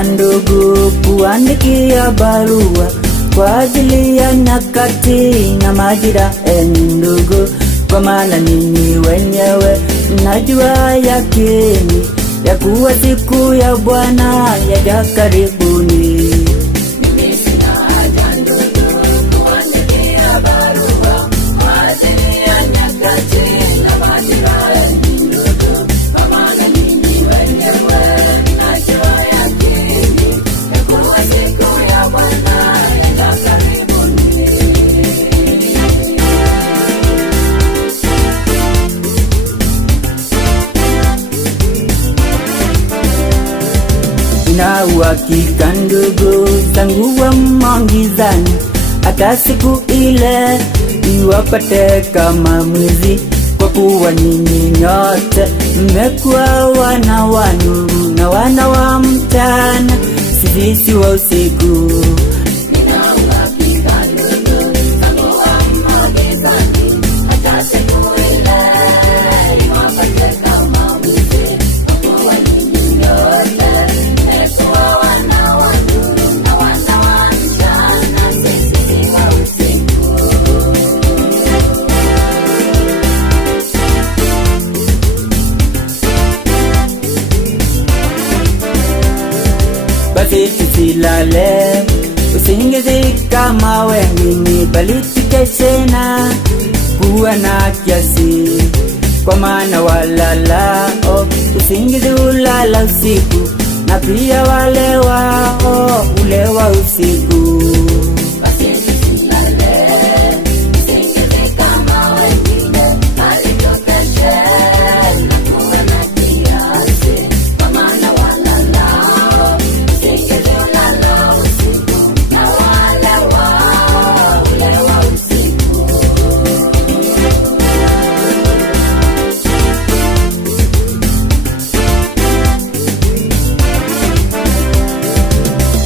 uhakika ndugu, kuandikia barua kwa ajili ya nyakati na majira ndugu, kwa maana ninyi wenyewe mnajua yakini ya kuwa siku ya Bwana yaja karibuni. Na uhakika ndugu zangu wa gizani, hata siku ile iwapate kama mwizi, kwa kuwa nyinyi nyote mmekuwa wana wa nuru na wana wa mchana, sisi wa usiku. Basi tusilale usingizi kama wengine, bali tukeshe na kuwa na kiasi, kwa maana walalao usingizi ulala usiku, na pia wale wao ulewa usiku.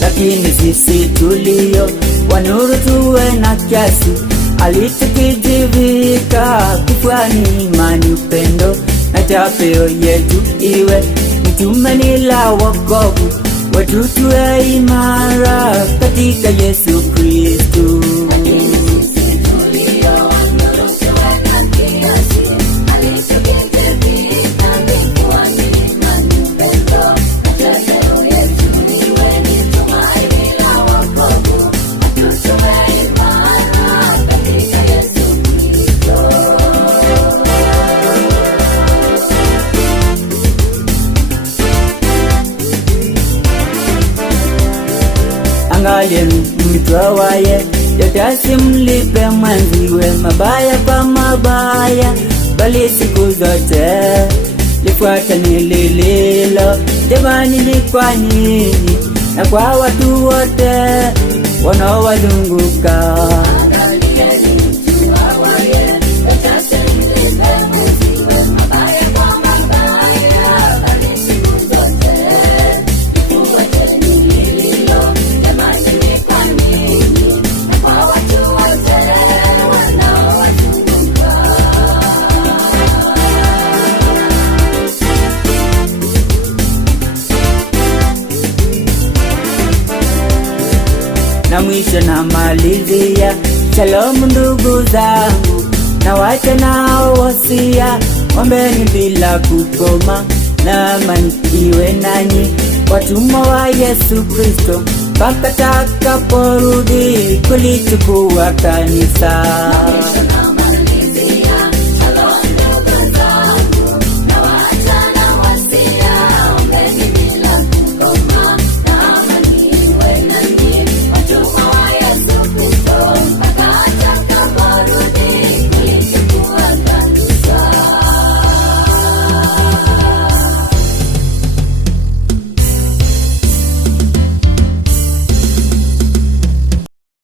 Lakini sisi tulio wa nuru tuwe na kiasi, alitukijivika kifuani imani, upendo na chapeo yetu iwe mtumaini la wokovu wetu, tuwe imara katika Yesu Kristo. Angalie mtwawaye yote, asimlipe mwenziwe mabaya kwa mabaya, bali siku zote lifuateni lililo jema ni kwa nyinyi na kwa watu wote wanaowazunguka. Na mwisho na malizia, shalom ndugu zangu, na wacha na wasia, ombeni bila kukoma, na amani iwe nanyi, watumwa wa Yesu Kristo, mpaka atakaporudi kulichukua kanisa.